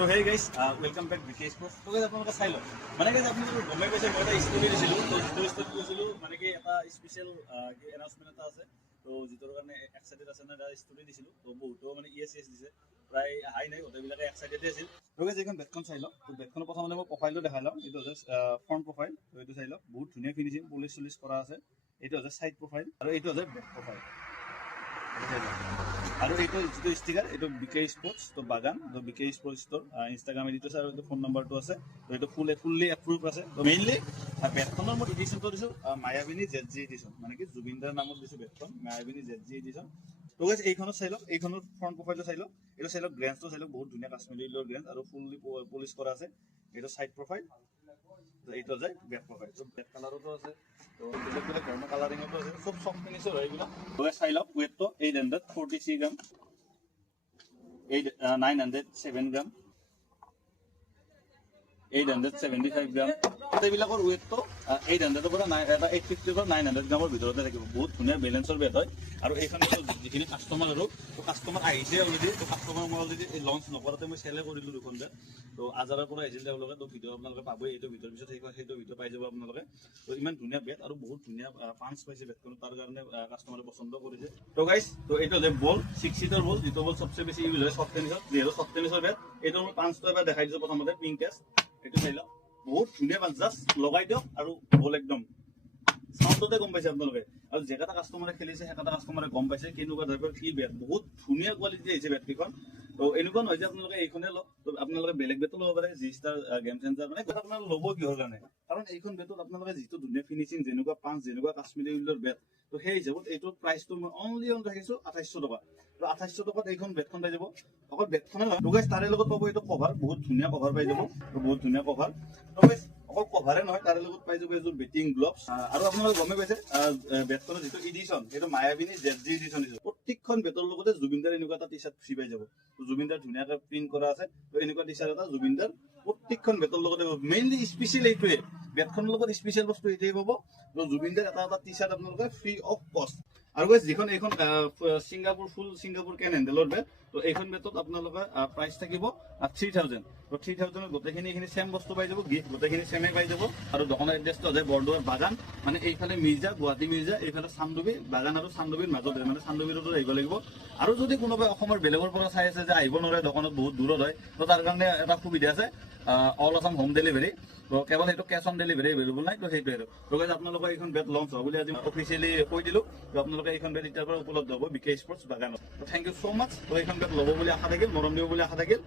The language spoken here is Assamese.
তো হে গাইস ওয়েলকাম ব্যাক বিকে স্পোর্টস তো গাইস আপোনালোকে চাই লওক মানে গাইস আপোনালোকে গমে পাইছে মই এটা ষ্টৰি দিছিলো তো ষ্টৰি কৈছিলো মানে কি এটা স্পেশাল এনাউন্সমেন্ট এটা আছে তো যিটোৰ কাৰণে এক্সাইটেড আছে না এটা ষ্টৰি দিছিলো তো বহুতো মানে ইএস দিছে প্ৰায় হাই নাই গোটেইবিলাকে এক্সাইটেড আছিল তো গাইস এইখন বেটখন চাই লওক তো বেটখনৰ প্ৰথমতে মই প্ৰফাইলটো দেখাই লওঁ এইটো জাস্ট ফ্ৰন্ট প্ৰফাইল তো এইটো চাই লওক বহুত ধুনীয়া ফিনিশিং পলিশ কৰা আছে এইটো জাস্ট সাইড প্ৰফাইল আৰু এইটো জাস্ট বেক প্ৰফাইল আৰু এইটো যিটো ষ্টিকাৰ এইটো বিকে স্পোৰ্টস তো বাগান তো বিকে স্পোৰ্টস ষ্ট'ৰ ইনষ্টাগ্ৰাম আইডিটো আছে আৰু এইটো ফোন নম্বৰটো আছে তো এইটো ফুল্লি এপ্ৰুভ আছে তো মেইনলি বেটখনৰ মই এডিশ্যনটো দিছোঁ মায়াবিনী জেডজি এডিশ্যন মানে কি জুবিনদাৰ নামত দিছোঁ বেটখন মায়াবিনী জেডজি এডিশ্যন তো গাইছ এইখনত চাই লওক এইখনৰ ফ্ৰণ্ট প্ৰফাইলটো চাই লওক এইটো চাই লওক গ্ৰেন্সটো চাই লওক বহুত ধুনীয়া কাশ্মীৰী লৰ গ্ৰেন্স আৰু ফুল্লি পলিশ কৰা আছে এইটো সাইড প্ৰফাইল তো এইটো যায় বেক প্ৰফাইল তো বেক কালাৰতো আছে তো বেলেগ বেলেগ ধৰণৰ কালাৰিঙতো আছে সব ফিনিশৰ হয় এইবিলাক তো চাই লওক ওয়েটটো 843 গ্ৰাম 907 গ্ৰাম 875 গ্ৰাম এইবিলাকৰ ওয়েটটো 800ৰ পৰা 850 পৰা 900 গ্ৰামৰ ভিতৰতে থাকিব বহুত ধুনীয়া বেলেঞ্চৰ বেট হয় আৰু এইখন যিখিনি কাষ্টমাৰ আৰু তো কাষ্টমাৰ আহিছে অলৰেডি তো কাষ্টমাৰ মই অলৰেডি লঞ্চ নকৰাতে মই চেলে কৰিলোঁ দুখন বেট তো আজাৰৰ পৰা আহিছিল তেওঁলোকে তো ভিডিঅ' আপোনালোকে পাবই এইটো ভিডিঅ'ৰ পিছত সেইটো ভিডিঅ' পাই যাব আপোনালোকে তো ইমান ধুনীয়া বেট আৰু বহুত ধুনীয়া পাঞ্চ পাইছে বেটখন তাৰ কাৰণে কাষ্টমাৰে পচন্দ কৰিছে তো গাইছ তো এইটো যে বল 6 সিটাৰ বল যিটো বল সবচে বেছি ইউজ হয় সফট টেনিছত যিহেতু সফট টেনিছৰ বেট এইটো মই পাঞ্চটো এবাৰ দেখাই দিছোঁ প্ৰথমতে পিংক টেষ্ট এইটো চাই লওক বহুত ধুনীয়া পাঞ্চ জাষ্ট লগাই দিয়ক আৰু বল একদম সাউন্ডতে গম পাইছে আপোনালোকে আৰু যেটা কাষ্টমাৰে খেলিছে সেটা কাষ্টমাৰে গম পাইছে কেনেকুৱা টাইপৰ কি বেট বহুত ধুনীয়া কোৱালিটি আহিছে বেটকেইখন তো এনেকুৱা নহয় যে আপোনালোকে এইখনে লওক তো আপোনালোকে বেলেগ বেটো ল'ব পাৰে জি ষ্টাৰ গেম চেঞ্জাৰ মানে আপোনালোকে ল'ব কিহৰ কাৰণে কাৰণ এইখন বেটত আপোনালোকে যিটো ধুনীয়া ফিনিচিং যেনেকুৱা পাঞ্চ যেনেকুৱা কাশ্মীৰী উইলৰ বেট তো সেই হিচাপত এইটোৰ প্ৰাইচটো মই অনলি ৰাখিছোঁ 2800 টকা তো 2800 টকাত এইখন বেটখন পাই যাব অকল বেটখনে নহয় তো গাইছ তাৰে লগত পাব এইটো কভাৰ বহুত ধুনীয়া কভাৰ পাই যাব তো বহুত ধুনীয়া কভাৰ তো গাইছ অকল কভাৰে নহয় তাৰে লগত পাই যাব এযোৰ বেটিং গ্লভছ আৰু আপোনালোকে গমে পাইছে বেটখনৰ যিটো এডিশ্যন সেইটো মায়াবিনী জেডজি এডিশ্যন দিছে প্ৰত্যেকখন বেটৰ লগতে জুবিনদাৰ এনেকুৱা এটা টি চাৰ্ট ফ্ৰী পাই যাব জুবিনদাৰ ধুনীয়াকৈ প্ৰিণ্ট কৰা আছে তো এনেকুৱা টি চাৰ্ট এটা জুবিনদাৰ প্ৰত্যেকখন বেটৰ লগতে মেইনলি স্পেচিয়েল এইটোৱে বেটখনৰ লগত স্পেচিয়েল বস্তু এইটোৱে পাব তো জুবিনদাৰ এটা টি চাৰ্ট আপোনালোকে ফ্ৰী অফ কষ্ট আৰু গাইছ যিখন এইখন ছিংগাপুৰ কেন হেণ্ডেলৰ বেট তো এইখন বেটত আপোনালোকে প্ৰাইচ থাকিব 3000 তো 3000 গোটেইখিনি এইখিনি সেম বস্তু পাই যাব গিফ্ট গোটেইখিনি সেমে পাই যাব আৰু দোকানৰ এড্ৰেছটো আছে বৰদোৱাৰ বাগান মানে এইফালে মিৰ্জা গুৱাহাটী মিৰ্জা এইফালে চান্দুবি বাগান আৰু চান্দুবিৰ মাজতে মানে চান্দুবিৰ ওচৰত আহিব লাগিব আৰু যদি কোনোবাই অসমৰ বেলেগৰ পৰা চাই আছে যে আহিব নোৱাৰে দোকানত বহুত দূৰত হয় তো তাৰ কাৰণে এটা সুবিধা আছে অল আছাম হোম ডেলিভাৰী তো কেৱল সেইটো কেছ অন ডেলিভাৰী এভেইলেবল নাই তো সেইটোৱে আৰু তো গাইছ আপোনালোকে এইখন বেট লঞ্চ হ'ব বুলি আজি অফিচিয়েলি কৈ দিলোঁ তো আপোনালোকে এইখন বেট এতিয়াৰ পৰা উপলব্ধ হ'ব বিকে স্পোর্টস বাগানত তো থেংক ইউ সো মাচ তো এইখন বেট ল'ব বুলি আশা থাকিল মৰম দিব বুলি আশা থাকিল